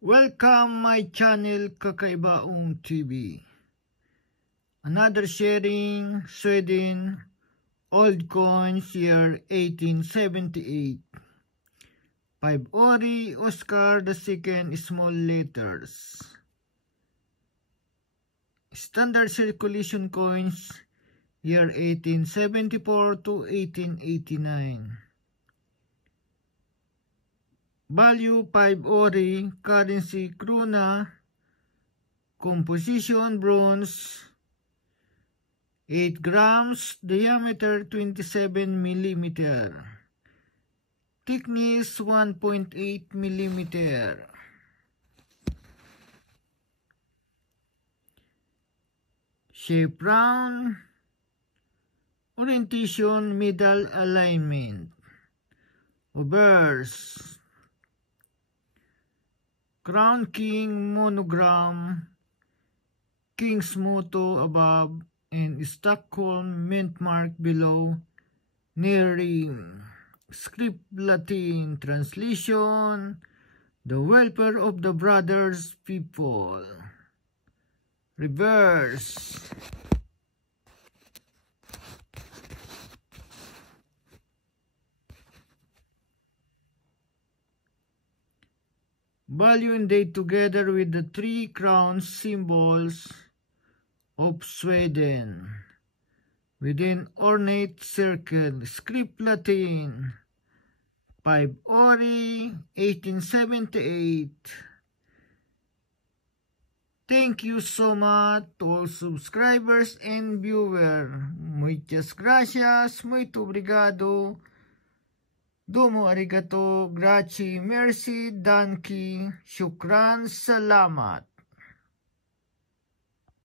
Welcome my channel Kakaibaong TV. Another sharing Sweden old coins year 1878. 5 Ori Oscar II small letters. Standard circulation coins year 1874 to 1889. Value 5 Ori, currency krona, composition bronze, 8 grams, diameter 27 mm, thickness 1.8 mm. Shape round, orientation middle alignment, obverse. Crown King monogram, King's motto above, and Stockholm mint mark below, near rim. Script Latin translation, the welfare of the brothers people. Reverse. Value and date together with the 3 crowns symbols of Sweden. Within ornate circle, script Latin, 5 Ori, 1878. Thank you so much to all subscribers and viewers. Muchas gracias, muito obrigado. Domo arigato, grazie, merci, danki, shukran, salamat.